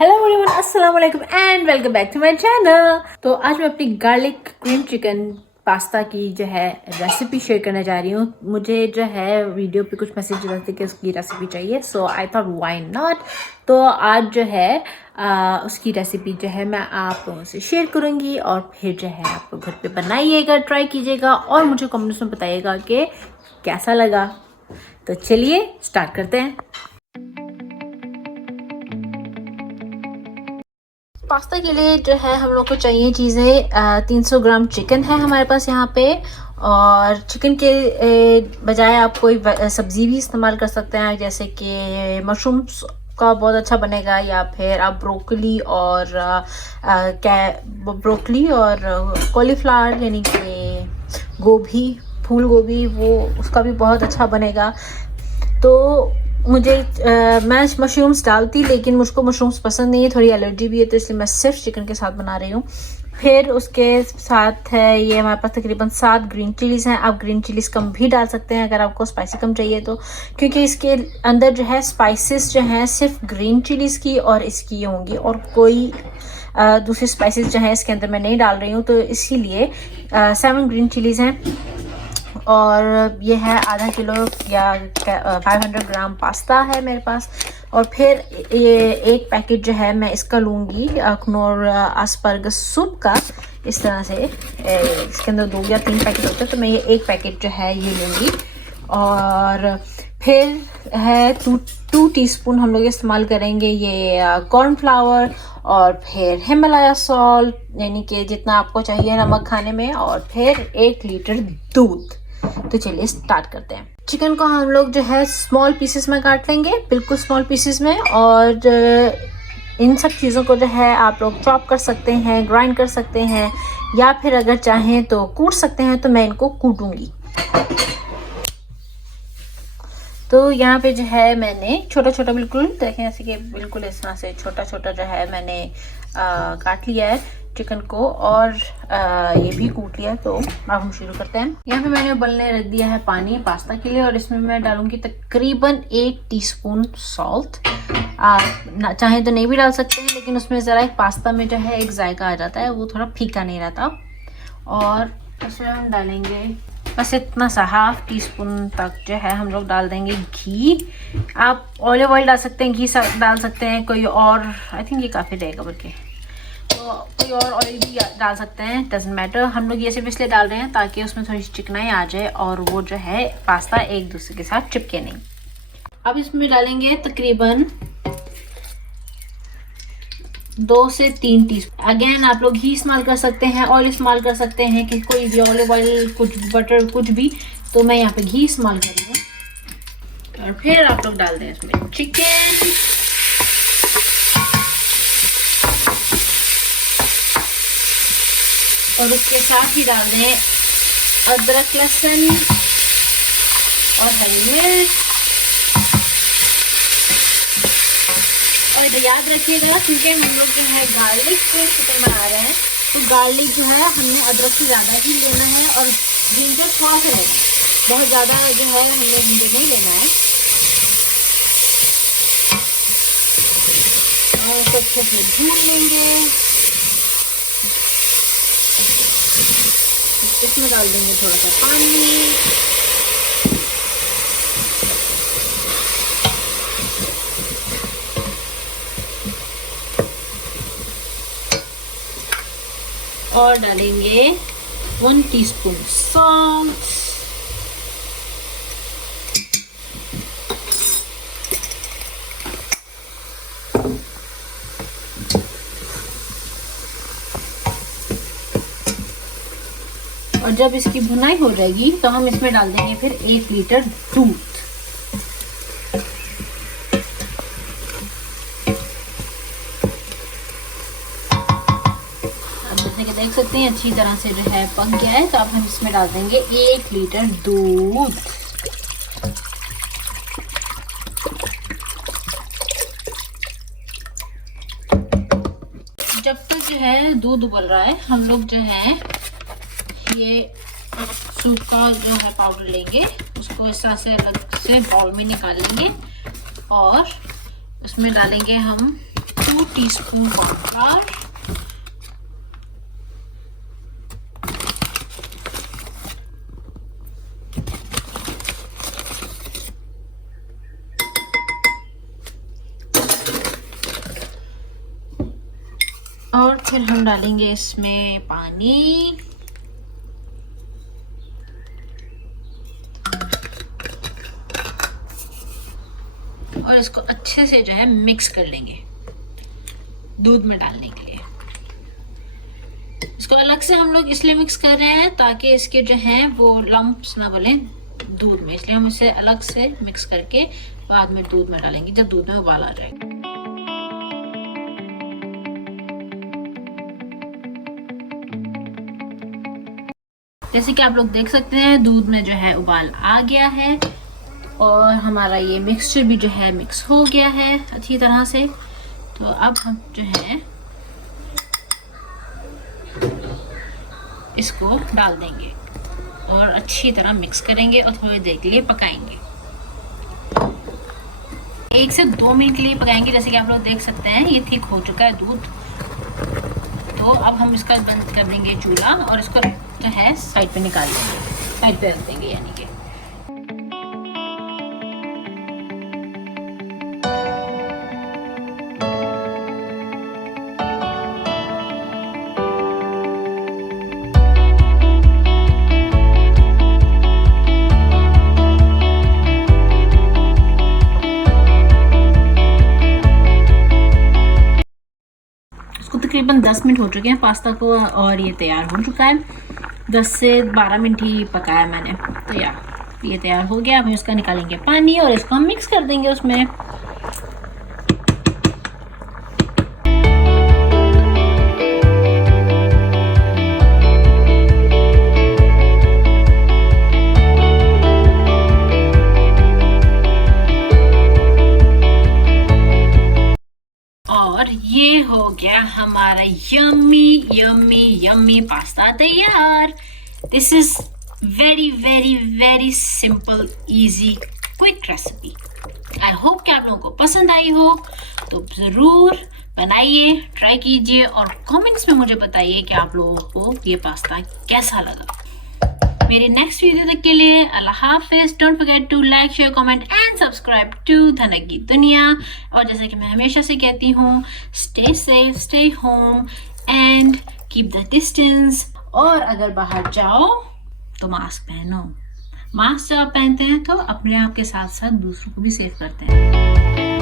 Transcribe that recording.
Hello everyone, अस्सलाम वालेकुम and welcome back to my channel. तो आज मैं अपनी गार्लिक क्रीम चिकन पास्ता की जो है रेसिपी शेयर करने जा रही हूँ। मुझे जो है वीडियो पे कुछ मैसेज आते कि उसकी रेसिपी चाहिए, सो आई थॉट व्हाई नॉट। तो आज जो है उसकी रेसिपी जो है मैं आप लोगों से शेयर करूँगी और फिर जो है आप लोग घर पे बनाइएगा, ट्राई कीजिएगा और मुझे कमेंट्स में बताइएगा कि कैसा लगा। तो चलिए स्टार्ट करते हैं। पास्ता के लिए जो है हम लोग को चाहिए चीज़ें 300 ग्राम चिकन है हमारे पास यहाँ पे। और चिकन के बजाय आप कोई सब्ज़ी भी इस्तेमाल कर सकते हैं, जैसे कि मशरूम्स का बहुत अच्छा बनेगा, या फिर आप ब्रोकली और कॉलीफ्लावर यानी कि गोभी, फूल गोभी, वो उसका भी बहुत अच्छा बनेगा। तो मुझे मैं मशरूम्स डालती, लेकिन मुझको मशरूम्स पसंद नहीं है, थोड़ी एलर्जी भी है, तो इसलिए मैं सिर्फ चिकन के साथ बना रही हूँ। फिर उसके साथ है ये हमारे पास तकरीबन 7 ग्रीन चिलीज़ हैं। आप ग्रीन चिलीज़ कम भी डाल सकते हैं अगर आपको स्पाइसी कम चाहिए तो, क्योंकि इसके अंदर जो है स्पाइसेस जो हैं सिर्फ ग्रीन चिलीज़ की और इसकी होंगी, और कोई दूसरी स्पाइसेस जो हैं इसके अंदर मैं नहीं डाल रही हूँ। तो इसीलिए 7 ग्रीन चिलीज़ हैं। और ये है आधा किलो या 500 ग्राम पास्ता है मेरे पास। और फिर ये एक पैकेट जो है मैं इसका लूँगी अखनोर आस्पारगस सूप का। इस तरह से इसके अंदर 2 या 3 पैकेट होते हैं, तो मैं ये एक पैकेट जो है ये लूँगी। और फिर है 2 टीस्पून हम लोग इस्तेमाल करेंगे ये कॉर्नफ्लावर, और फिर हिमालय सॉल्ट यानी कि जितना आपको चाहिए नमक खाने में, और फिर 1 लीटर दूध। तो चलिए स्टार्ट करते हैं। चिकन को हम लोग जो है स्मॉल पीसेस में काट लेंगे, बिल्कुल स्मॉल पीसेस में। और इन सब चीज़ों को जो है आप लोग चॉप कर सकते हैं, ग्राइंड कर सकते हैं, या फिर अगर चाहें तो कूट सकते हैं। तो मैं इनको कूटूंगी। तो यहाँ पे जो है मैंने छोटा छोटा, बिल्कुल देखें ऐसे कि बिल्कुल इस तरह से छोटा छोटा जो है मैंने काट लिया है चिकन को, और ये भी कूट लिया। तो अब हम शुरू करते हैं। यहाँ पे मैंने उबलने रख दिया है पानी पास्ता के लिए, और इसमें मैं डालूंगी तकरीबन 1 टीस्पून सॉल्ट। आप चाहें तो नहीं भी डाल सकते हैं, लेकिन उसमें ज़रा एक पास्ता में जो है एक जायका आ जाता है, वो थोड़ा फीका नहीं रहता। और उसमें हम डालेंगे बस इतना सा, 1/2 टीस्पून तक जो है हम लोग डाल देंगे घी। आप ऑलिव ऑयल डाल सकते हैं, घी डाल सकते हैं, कोई और आई थिंक ये काफ़ी रहेगा बल्कि, तो कोई और ऑयल भी डाल सकते हैं, डजंट मैटर। हम लोग ये सिर्फ इसलिए डाल रहे हैं ताकि उसमें थोड़ी सी चिकनाई आ जाए और वो जो है पास्ता एक दूसरे के साथ चिपके नहीं। अब इसमें डालेंगे तकरीबन 2 से 3 टीस्पून। अगेन आप लोग घी इस्तेमाल कर सकते हैं, ऑयल इस्तेमाल कर सकते हैं, कि कोई भी ऑलिव ऑयल, कुछ बटर, कुछ भी। तो मैं यहाँ पे घी इस्तेमाल कर रही हूँ। और फिर आप लोग डाल दें इसमें चिकन, और उसके साथ ही डाल दें अदरक, लहसुन और हरी मिर्च। और याद रखिएगा, क्योंकि हम लोग जो है गार्लिक चिकन बना रहे हैं, तो गार्लिक जो है हमने अदरक से ज़्यादा ही लेना है, और जिंजर थोड़ा सा लेना है, बहुत ज़्यादा जो है हमें जिंजर नहीं लेना है। और उसको अच्छे से भून लेंगे। इसमें डाल देंगे थोड़ा सा पानी, और डालेंगे 1 टीस्पून सॉल्ट, और जब इसकी भुनाई हो जाएगी तो हम इसमें डाल देंगे फिर 1 लीटर दूध। आप जैसे कि देख सकते हैं अच्छी तरह से जो है पक गया है, तो अब हम इसमें डाल देंगे 1 लीटर दूध। जब तक जो है दूध उबल रहा है, हम लोग जो है ये सूप का जो है पाउडर लेंगे, उसको इस तरह से अलग से बाउल में निकालेंगे, और उसमें डालेंगे हम 2 2 टीस्पून कॉर्नफ्लावर, और फिर हम डालेंगे इसमें पानी। और इसको अच्छे से जो है मिक्स कर लेंगे दूध में डालने के लिए। इसको अलग से हम लोग इसलिए मिक्स कर रहे हैं ताकि इसके जो हैं वो लम्प्स ना बने दूध में, इसलिए हम इसे अलग से मिक्स करके बाद में दूध में डालेंगे जब दूध में उबाल आ जाएगा। जैसे कि आप लोग देख सकते हैं दूध में जो है उबाल आ गया है और हमारा ये मिक्सचर भी जो है मिक्स हो गया है अच्छी तरह से। तो अब हम जो है इसको डाल देंगे और अच्छी तरह मिक्स करेंगे और थोड़ी देर के लिए पकाएंगे। 1 से 2 मिनट के लिए पकाएंगे। जैसे कि आप लोग देख सकते हैं ये ठीक हो चुका है दूध। तो अब हम इसका बंद कर देंगे चूल्हा और इसको जो है साइड पे निकाल देंगे, साइड पे रख देंगे यानी कि। तकरीबन 10 मिनट हो चुके हैं पास्ता को और ये तैयार हो चुका है। 10 से 12 मिनट ही पकाया मैंने, तो ये तैयार हो गया। अब हम इसका निकालेंगे पानी और इसको हम मिक्स कर देंगे उसमें। और ये हो गया हमारा यम्मी यम्मी यम्मी पास्ता तैयार। This is very very very simple easy quick recipe. I hope कि आप लोगों को पसंद आई हो, तो ज़रूर बनाइए, ट्राई कीजिए और कमेंट्स में मुझे बताइए कि आप लोगों को ये पास्ता कैसा लगा। मेरे नेक्स्ट वीडियो तक के लिए अल्लाह हाफिज। Don't forget to like, share, comment and subscribe to Dhanak की दुनिया। और जैसे कि मैं हमेशा से कहती हूँ, stay safe, stay home and keep the distance. और अगर बाहर जाओ तो मास्क पहनो। मास्क जब आप पहनते हैं तो अपने आप के साथ साथ दूसरों को भी सेफ करते हैं।